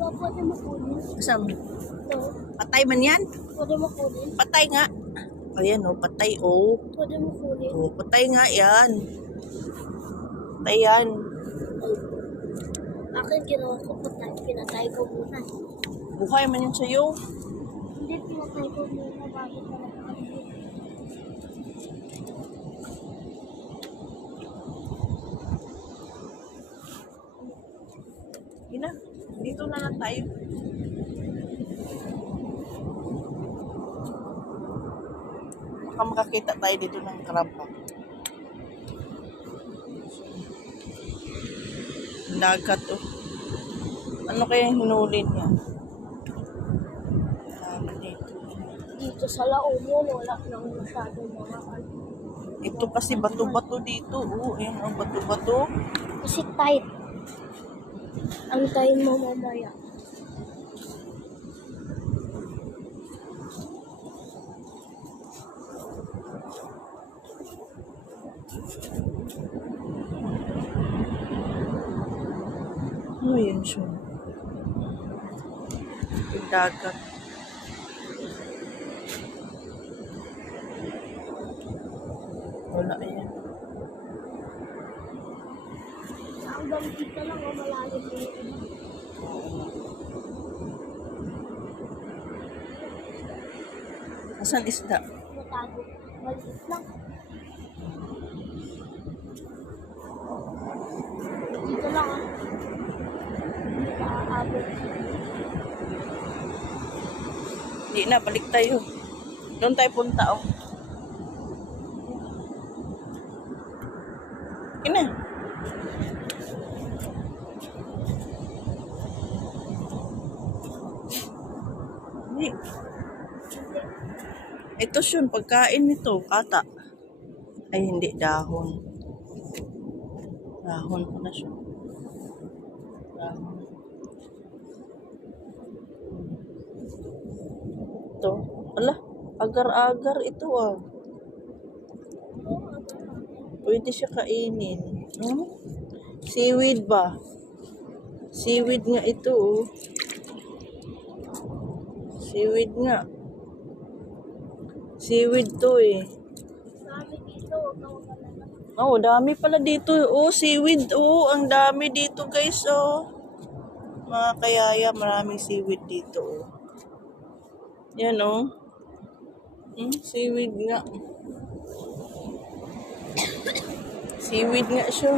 Pwede mo kunin. Saan? Ito. Patay man yan? Pwede mo kunin. Patay nga. Ayan o, patay o. Pwede mo kunin. O, patay nga yan. Patay yan. Akin ginawa ko patay. Pinatay ko muna. Buhay man yan sa'yo. Hindi, pinatay ko muna bago talaga kami. Ina, dito na lang tayo. Baka makakita tayo dito ng crab pa. Dagat oh. Ano kaya yung hinuli niya? Dito. Dito sa Laon wala nang masyadong mga ano. Ito kasi bato-bato dito. Oh, ayan oh, bato-bato. Kasi tight. Antayin mo mamaya. Ano yun siya? Yung dagat. Wala yan. Hanggang dito lang ang malalim na yun. Asan isda? Matago. Maliit lang. Dito lang ah. Hindi ka aabot. Hindi na, balik tayo. Doon tayo punta oh. Ina. Hindi. Ito siya, pagkain nito, kata. Ay, hindi, dahon. Dahon pala siya. Dahon. Ito. Ala, agar-agar ito ah. Pwede siya kainin. Hmm? Seaweed ba? Seaweed nga ito oh. Seaweed nga. Seaweed to eh. Sabi dito, Oh, dami pala dito. Oh, seaweed. Oh, ang dami dito guys. Oh. Mga kayaya, maraming seaweed dito. Oh. Yan oh. Seaweed nga. Seaweed nga siya.